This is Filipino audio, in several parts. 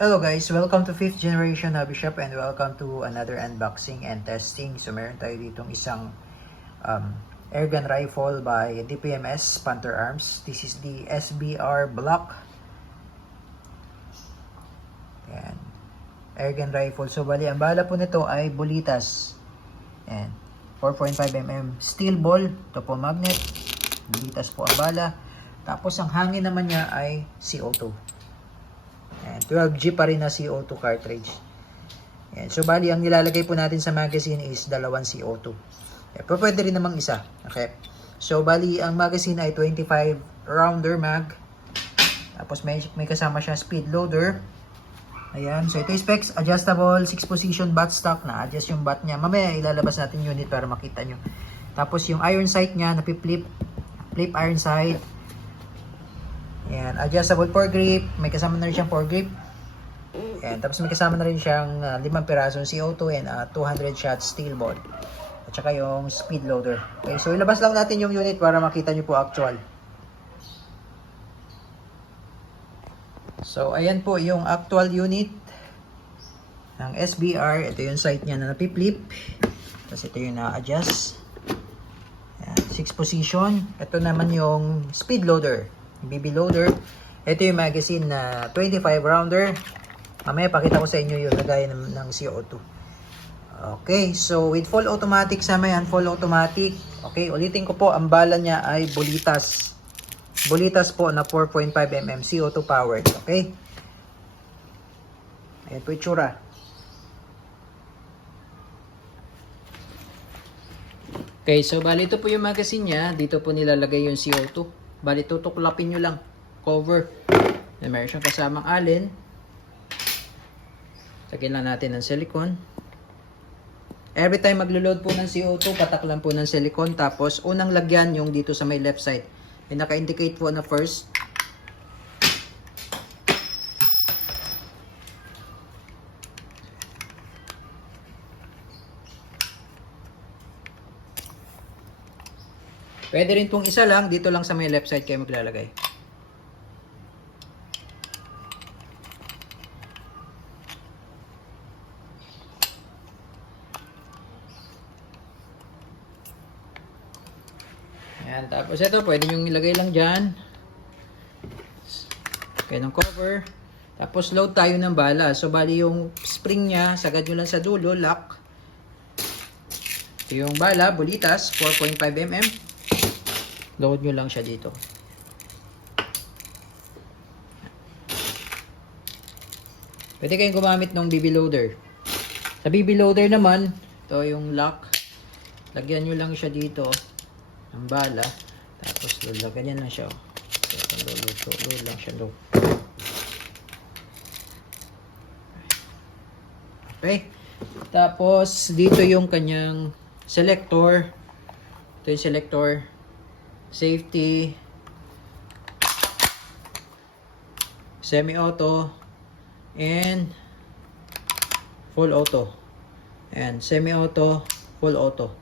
Hello guys, welcome to 5th generation Hobby Shop and welcome to another unboxing and testing. So meron tayo ditong isang airgun rifle by DPMS Panther Arms. This is the SBR Block. Ayan. Airgun rifle. So bali, ang bala po nito ay Bolitas. Ayan. 4.5mm steel ball. Ito po magnet. Bolitas po ang bala. Tapos ang hangin naman niya ay CO2. Ayan, 12G pa rin na CO2 cartridge. Ayan, so bali ang nilalagay po natin sa magazine is dalawang CO2. Ayan, pero pwede rin namang isa. Okay. So bali ang magazine ay 25 rounder mag. Tapos may kasama siya speed loader. Ayan, so ito yung specs, adjustable 6 position butt stock, na adjust yung butt niya. Mamaya ilalabas natin unit para makita nyo. Tapos yung iron sight niya, flip iron sight. Ayan, adjustable foregrip, may kasama na rin siyang foregrip. Ayan, tapos may kasama na rin siyang 5 pirasong CO2 and 200 shot steel ball. At saka yung speed loader. Okay, so ilabas lang natin yung unit para makita nyo po actual. So, ayan po yung actual unit ng SBR. Ito yung sight niya na flip. Tapos ito yung na-adjust. 6 position. Ito naman yung speed loader. BB loader. Ito yung magazine na 25 rounder. Mamaya pakita ko sa inyo yung lagay ng CO2. Okay, so with full automatic sama yan, full automatic. Okay, ulitin ko po, ang bala niya ay Bolitas. Bolitas po na 4.5mm CO2 powered. Okay? Ayan po itsura. Okay, so bali ito po yung magazine niya. Dito po nilalagay yung CO2. Bali, tutuklapin nyo lang. Cover. Meron siyang kasamang allen. Lagyan lang natin ng silicone. Every time maglo-load po ng CO2, patak lang po ng silicone. Tapos, unang lagyan yung dito sa may left side. May naka-indicate po na first. Pwede rin pong isa lang, dito lang sa may left side kayo maglalagay. Ayan, tapos ito, pwede nyo ilagay lang dyan. Okay, ng cover. Tapos load tayo ng bala. So, bali yung spring nya, sagad nyo lang sa dulo, lock. Ito yung bala, Bolitas, 4.5mm. Load nyo lang siya dito. Pwede kayong gumamit ng BB loader. Sa BB loader naman, ito yung lock. Lagyan nyo lang siya dito ng bala. Tapos ganyan lang siya. Load lang siya. Load. Okay. Tapos dito yung kanyang selector. Ito yung selector. Safety, semi-auto, and full auto. And semi-auto, full auto.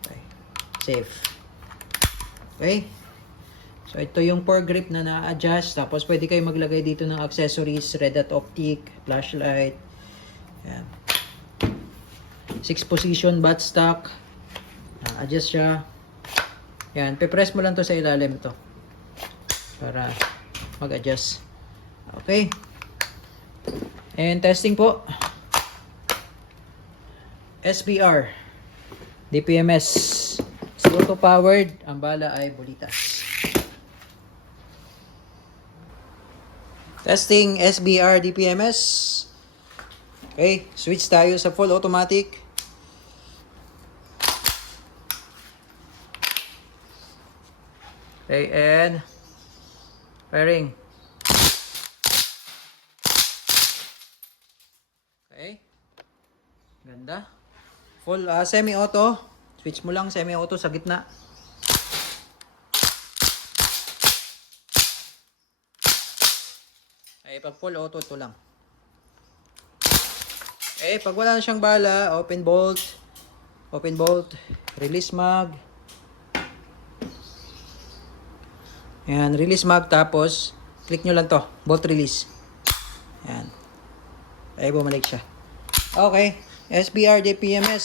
Okay. Safe. Okay. So ito yung foregrip na na-adjust. Tapos pwede kayo maglagay dito ng accessories, red dot optic, flashlight. Ayan. 6 position butt stock. Adjust siya. Yan, pe-press mo lang to sa ilalim to para mag-adjust. Okay. And testing po. SBR DPMS CO2 powered. Ang bala ay Bolitas. Testing SBR DPMS. Okay, switch tayo sa full automatic. Okay, and firing. Okay. Ganda. Full semi-auto. Switch mo lang semi-auto sa gitna. Okay, pag full auto ito lang. Okay, pag wala na siyang bala, open bolt, release mag. Ayan, release mag, tapos click nyo lang to, bolt release. Ayan. Ay, bumalik siya. Okay. SBR DPMS.